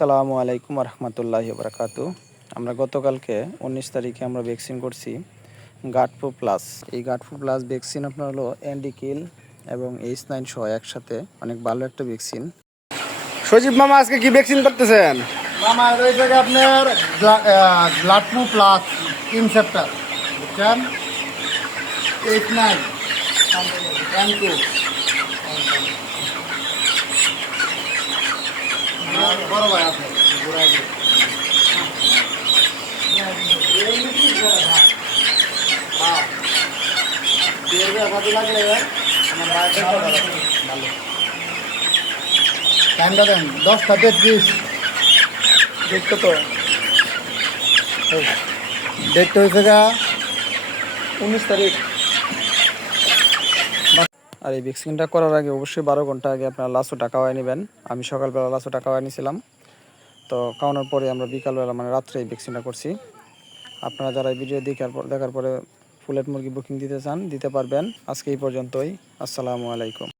আসসালামু আলাইকুম রহমতুল্লাহি বারাকাতু। আমরা গতকালকে 19 তারিখে আমরা ভ্যাকসিন করছি গাটফু প্লাস। এই গাটফু প্লাস ভ্যাকসিন আপনার হলো অ্যান্ডিকিল এবং H9 সহ একসাথে অনেক ভালো একটা ভ্যাকসিন। সজীব মামা আজকে কি ভ্যাকসিন করতেছেন? মামা এই থেকে আপনার গ্লাটমু প্লাস ইনসেপ্টার বুঝছেন, H9 থ্যাংক ইউ। বড় ভাই আছে টাইমটা দেন 10:33। দেখতে তো ডেটটা হয়েছে গা 19 তারিখ। আর এই ভ্যাকসিনটা করার আগে অবশ্যই 12 ঘন্টা আগে আপনারা লাসোটা খাওয়াই নেবেন। আমি সকালবেলা লাসোটা খাওয়াই নিয়েছিলাম, তো খাওয়ানোর পরে আমরা বিকালবেলা মানে রাত্রে এই ভ্যাকসিনটা করছি। আপনারা যারা এই ভিডিও দেখার পরে ফুলেট মুরগি বুকিং দিতে চান দিতে পারবেন। আজকে এই পর্যন্তই। আসসালামু আলাইকুম।